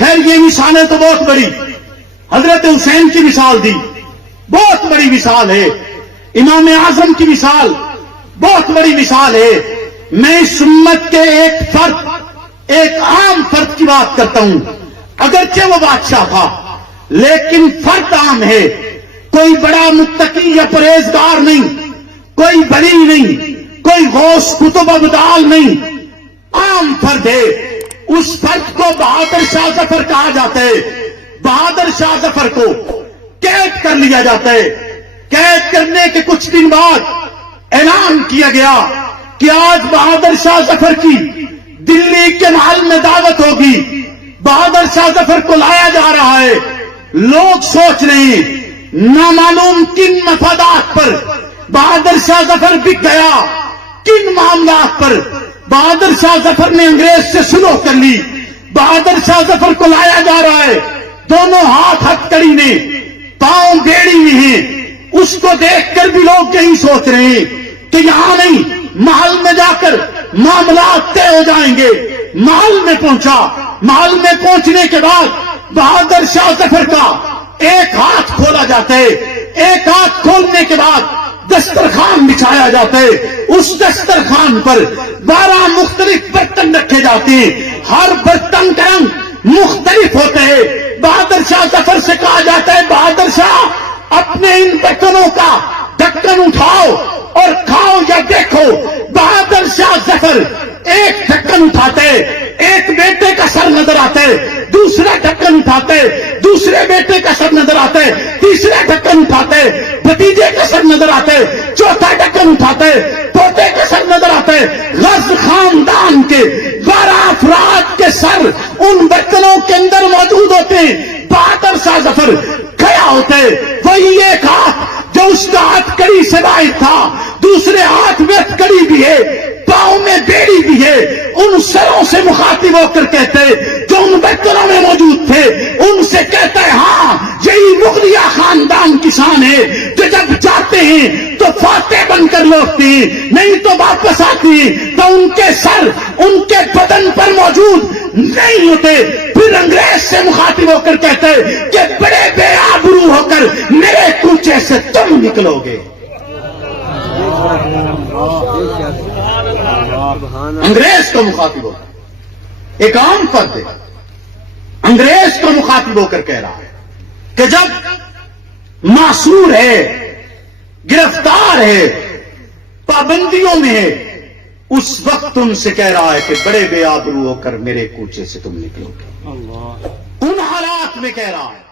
خیر یہ مثالیں تو بہت بڑی، حضرت حسین کی مثال دی، بہت بڑی مثال ہے، امام اعظم کی مثال بہت بڑی مثال ہے۔ میں اس امت کے ایک فرد، ایک عام فرد کی بات کرتا ہوں، اگرچہ وہ بادشاہ تھا لیکن فرد عام ہے، کوئی بڑا متقی یا پرہیزگار نہیں، کوئی ولی نہیں، کوئی غوث کتب ابدال نہیں، عام فرد ہے۔ اس فرد کو بہادر شاہ ظفر کہا جاتا ہے۔ بہادر شاہ ظفر کو قید کر لیا جاتا ہے۔ قید کرنے کے کچھ دن بعد اعلان کیا گیا کہ آج بہادر شاہ ظفر کی دلی کے محل میں دعوت ہوگی، بہادر شاہ ظفر کو لایا جا رہا ہے۔ لوگ سوچ رہے ہیں نامعلوم کن مفادات پر بہادر شاہ ظفر بک گیا، کن معاملات پر بہادر شاہ ظفر نے انگریز سے سلوح کر لی، بہادر شاہ ظفر کو لایا جا رہا ہے، دونوں ہاتھ ہتھکڑی میں، پاؤں بیڑی میں ہیں۔ اس کو دیکھ کر بھی لوگ یہی سوچ رہے ہیں کہ یہاں نہیں، محل میں جا کر معاملات طے ہو جائیں گے۔ محل میں پہنچا، محل میں پہنچنے کے بعد بہادر شاہ ظفر کا ایک ہاتھ کھولا جاتا ہے، ایک ہاتھ کھولنے کے بعد دسترخوان بچھایا جاتا ہے۔ اس دسترخوان پر 12 مختلف برتن رکھے جاتے ہیں، ہر برتن کا رنگ مختلف ہوتا ہے۔ بہادر شاہ ظفر سے کہا جاتا ہے بہادر شاہ اپنے ان برتنوں کا ڈھکن اٹھاؤ اور کھاؤ یا دیکھو۔ بہادر شاہ ظفر ایک ڈھکن اٹھاتے، ایک بیٹے کا سر نظر آتا ہے، دوسرا ڈھکن اٹھاتے، دوسرے بیٹے کا سر نظر آتا ہے، تیسرا ڈھکن اٹھاتے، بھتیجے کا سر نظر آتا ہے، چوتھا ڈھکن اٹھاتے، پوتے کا سر نظر آتا ہے۔ غز خاندان کے 12 افراد کے سر ان برتنوں کے اندر موجود ہوتے ہیں۔ بہادر شاہ ظفر کھڑا ہوتے، وہی ایک ہاتھ جو اس کا ہتھکڑی سے باہر تھا، دوسرے ہاتھ میں ہتھکڑی بھی ہے، پاؤں میں بیڑی بھی ہے۔ ان سروں سے مخاطب ہو کر کہتے جو ان برتنوں میں موجود تھے، ان سے کہتا ہے ہاں یہی مغلیہ خاندان کی شان ہے جو جب جاتے ہیں تو فاتح بن کر لوٹتے ہیں، نہیں تو واپس آتے ہیں تو ان کے سر ان کے بدن پر موجود نہیں ہوتے۔ پھر انگریز سے مخاطب ہو کر کہتے کہ بڑے بے آبرو ہو کر میرے کوچے سے تم نکلو گے۔ انگریز کو مخاطب ہو کر، ایک عام فرد ہے، انگریز کو مخاطب ہو کر کہہ رہا ہے کہ جب معصور ہے، گرفتار ہے، پابندیوں میں ہے، اس وقت ان سے کہہ رہا ہے کہ بڑے بے آبرو ہو کر میرے کوچے سے تم نکلو گے۔ ان حالات میں کہہ رہا ہے۔